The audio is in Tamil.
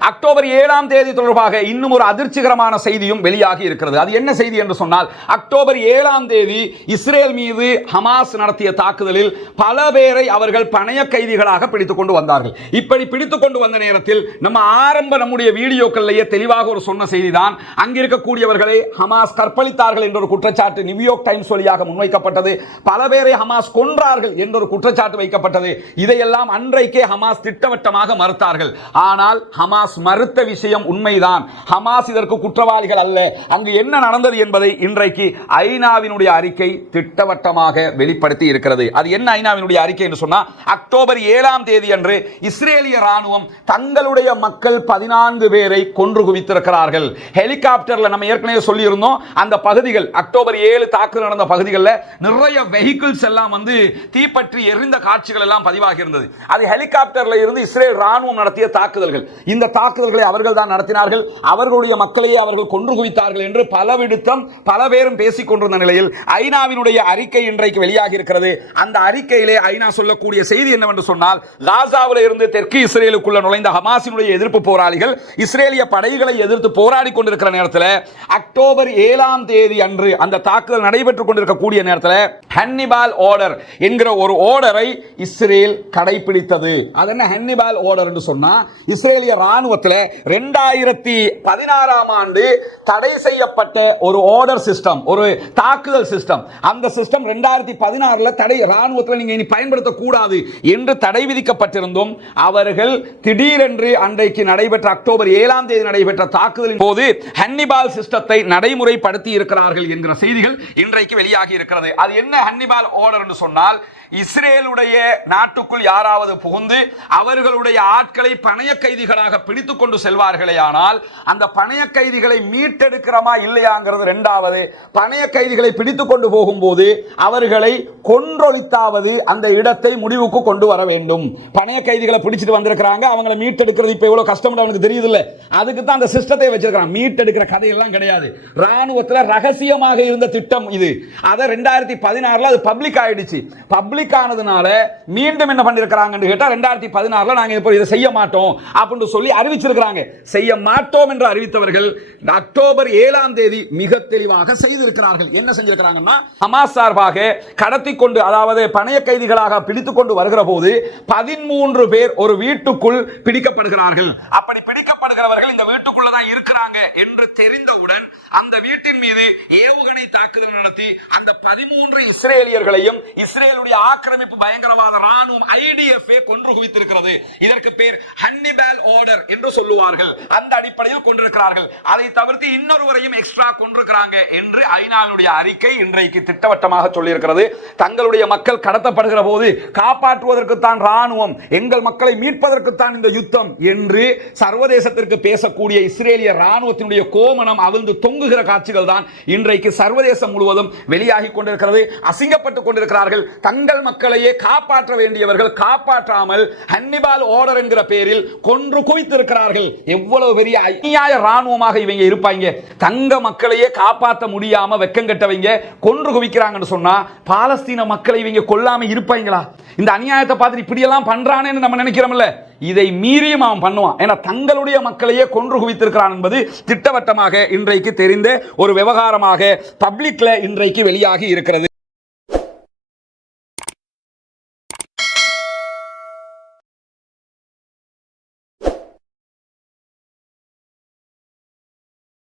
அக்டோபர் ஏழாம் தேதி தொடர்பாக இன்னும் ஒரு அதிர்ச்சிகரமான செய்தியும் வெளியாகி இருக்கிறது. அது என்ன செய்தி என்று சொன்னால் அக்டோபர் ஏழாம் தேதி இஸ்ரேல் மீது ஹமாஸ் நடத்திய தாக்குதலில் பல பேரை அவர்கள் பணைய கைதிகளாக பிடித்துக் கொண்டு வந்தார்கள். இப்படி பிடித்துக் கொண்டு வந்த நேரத்தில் நம்ம ஆரம்ப நம்முடைய வீடியோக்கள்லேயே தெளிவாக ஒரு சொன்ன செய்திதான். அங்கிருக்கக்கூடியவர்களை ஹமாஸ் கற்பழித்தார்கள் என்ற ஒரு குற்றச்சாட்டு நியூயார்க் டைம்ஸ் வழியாக முன்வைக்கப்பட்டது. பல பேரை ஹமாஸ் கொன்றார்கள் என்ற ஒரு குற்றச்சாட்டு வைக்கப்பட்டது. இதையெல்லாம் அன்றைக்கே ஹமாஸ் திட்டவட்டமாக மறுத்தார்கள். ஆனால் ஹமாஸ் ஹமாஸ் மறுத்த விஷயம் உண்மைதான். ஹமாஸ் இதற்கு குற்றவாளிகள் அல்ல. அங்கு என்ன நடந்தது என்பதை இன்றைக்கு ஐநாவினுடைய அறிக்கை திட்டவட்டமாக வெளிப்படுத்தி இருக்கிறது. அது என்ன ஐநாவினுடைய அறிக்கை என்று சொன்னால் அக்டோபர் ஏழாம் தேதி அன்று இஸ்ரேலிய ராணுவம் தங்களுடைய மக்கள் பதினான்கு பேரை கொன்று குவித்திருக்கிறார்கள். ஹெலிகாப்டர்ல நம்ம ஏற்கனவே சொல்லியிருந்தோம் அந்த பகுதிகள் அக்டோபர் ஏழு தாக்குதல் நடந்த பகுதிகளில் நிறைய வெஹிக்கிள்ஸ் எல்லாம் வந்து தீப்பற்றி எரிந்த காட்சிகள் எல்லாம் பதிவாகி இருந்தது. அது ஹெலிகாப்டர்ல இருந்து இஸ்ரேல் ராணுவம் நடத்திய தாக்குதல்கள். இந்த தாக்குதல்களை அவர்கள் தான் நடத்தினார்கள். அவர்களுடைய மக்களையே அவர்கள் கொன்று குவித்தார்கள் என்று பல விடுத்தம் பல பேரும் பேசிக் கொண்டிருந்த நிலையில் ஐநாவினுடைய அறிக்கை இன்றைக்கு வெளியாகி இருக்கிறது. அந்த அறிக்கையிலே ஐநா சொல்லக்கூடிய செய்தி என்னவென்று சொன்னால் காசாவில் இருந்து தெற்கு இஸ்ரேலுக்குள்ள நுழைந்த ஹமாசினுடைய எதிர்ப்பு போராளிகள் இஸ்ரேலிய படைகளை எதிர்த்து போராடி கொண்டிருக்கிற நேரத்தில் அக்டோபர் ஏழாம் தேதி அன்று அந்த தாக்குதல் நடைபெற்றுக் கொண்டிருக்கக்கூடிய நேரத்தில் ஹன்னிபால் ஆர்டர் என்கிற ஒரு ஆர்டரை இஸ்ரேல் கடைபிடித்தது. அது என்ன ஹன்னிபால் ஆர்டர் என்று சொன்னா இஸ்ரேலிய ராணுவத்தில் ரெண்டாயிரத்தி பதினாறாம் ஆண்டு தடை செய்யப்பட்ட ஒரு ஆர்டர் சிஸ்டம் ஒரு தாக்குதல் சிஸ்டம் அந்த சிஸ்டம் ரெண்டாயிரத்தி பதினாறில் தடை ராணுவத்தில் நீங்கள் இனி பயன்படுத்தக்கூடாது என்று தடை விதிக்கப்பட்டிருந்தும் அவர்கள் திடீரென்று அன்றைக்கு நடைபெற்ற அக்டோபர் ஏழாம் தேதி நடைபெற்ற தாக்குதலின் போது ஹன்னிபால் சிஸ்டத்தை நடைமுறைப்படுத்தி இருக்கிறார்கள் என்கிற செய்திகள் இன்றைக்கு வெளியாகி இருக்கிறது. அது என்ன ஹன்னிபால் ஆர்டர் என்று சொன்னால் இஸ்ரேலுடைய நாட்டுக்குள் யாராவது புகுந்து அவர்களுடைய ஆட்களை பணைய கைதிகளாக பிடித்து கொண்டு செல்வார்களே ஆனால் அந்த பணைய கைதிகளை மீட்டெடுக்கிறோமா இல்லையாங்கிறது ரெண்டாவது. பணைய கைதிகளை பிடித்து கொண்டு போகும்போது அவர்களை கொன்றொழித்தாவது அந்த இடத்தை முடிவுக்கு கொண்டு வர வேண்டும். பணைய கைதிகளை பிடிச்சிட்டு வந்திருக்கிறாங்க அவங்களை மீட்டெடுக்கிறது இப்போ எவ்வளோ கஷ்டம் அவனுக்கு தெரியுது இல்லை அதுக்கு தான் அந்த சிஸ்டத்தை வச்சிருக்கிறான். மீட்டெடுக்கிற கதையெல்லாம் கிடையாது. ராணுவத்தில் ரகசியமாக இருந்த திட்டம் இது. அதை ரெண்டாயிரத்தி பதினாறில் அது பப்ளிக் ஆயிடுச்சு. பப்ளிக் ஆனதுனால மீண்டும் என்ன பண்ணியிருக்கிறாங்கன்னு கேட்டால் ரெண்டாயிரத்தி பதினாறில் நாங்கள் இப்போ இதை செய்ய மாட்டோம் அப்படின்னு சொல்லி அறிவிச்சிருக்கிறாங்க. செய்ய மாட்டோம் என்று அறிவித்தவர்கள் அக்டோபர் ஏழாம் தேதி மிக தெளிவாக செய்திருக்கிறார்கள். என்ன செஞ்சிருக்கிறாங்கன்னா ஹமாஸ் சார்பாக கடத்தி கொண்டு அதாவது பணைய கைதிகளாக பிடித்து கொண்டு வருகிற போது பதிமூன்று பேர் ஒரு வீட்டுக்குள் பிடிக்கப்படுகிறார்கள். அப்படி பிடிக்க பிடிக்கப்படுகிறவர்கள் இந்த வீட்டுக்குள்ளதான் இருக்கிறாங்க என்று தெரிந்தவுடன் அந்த வீட்டின் மீது ஏவுகணை தாக்குதல் நடத்தி அந்த பதிமூன்று இஸ்ரேலியர்களையும் இஸ்ரேலுடைய ஆக்கிரமிப்பு பயங்கரவாத ராணுவம் ஐடிஎஃப் கொன்று குவித்திருக்கிறது. இதற்கு பேர் ஹன்னிபால் ஆர்டர் என்று சொல்லுவார்கள். அந்த அடிப்படையில் கொண்டிருக்கிறார்கள். அதை தவிர்த்து இன்னொருவரையும் எக்ஸ்ட்ரா கொண்டிருக்கிறாங்க என்று ஐநாளுடைய அறிக்கை இன்றைக்கு திட்டவட்டமாக சொல்லியிருக்கிறது. தங்களுடைய மக்கள் கடத்தப்படுகிற போது காப்பாற்றுவதற்கு தான் ராணுவம் எங்கள் மக்களை மீட்பதற்கு தான் இந்த யுத்தம் என்று சர்வதேசத்திற்கு பேசக்கூடிய இஸ்ரேலிய ராணுவத்தினுடைய கோமணம் அவிழ்ந்து தொங்குகிற காட்சிகள் தான் இன்றைக்கு சர்வதேசம் முழுவதும் வெளியாகி கொண்டிருக்கிறது. அசிங்கப்பட்டுக் கொண்டிருக்கிறார்கள். தங்கள் மக்களையே காப்பாற்ற வேண்டியவர்கள் காப்பாற்றாமல் ஹன்னிபால் ஓடர் என்கிற பேரில் கொன்று குவித்திருக்கிறார்கள். எவ்வளவு பெரிய அநியாய ராணுவமாக இவங்க இருப்பாங்க தங்க மக்களையே காப்பாற்ற முடியாம வெக்கம் கட்டவங்க கொன்று குவிக்கிறாங்கன்னு சொன்னா பாலஸ்தீன மக்களை இவங்க கொல்லாம இருப்பாங்களா இந்த அநியாயத்தை பார்த்துட்டு இப்படியெல்லாம் பண்றானேன்னு நம்ம நினைக்கிறோம்ல. இதை மீறியும் அவன் பண்ணுவான். ஏன்னா தங்களுடைய மக்களையே கொன்று குவித்திருக்கிறான் என்பது திட்டவட்டமாக இன்றைக்கு தெரிந்த ஒரு விவகாரமாக பப்ளிக்ல இன்றைக்கு வெளியாகி இருக்கிறது.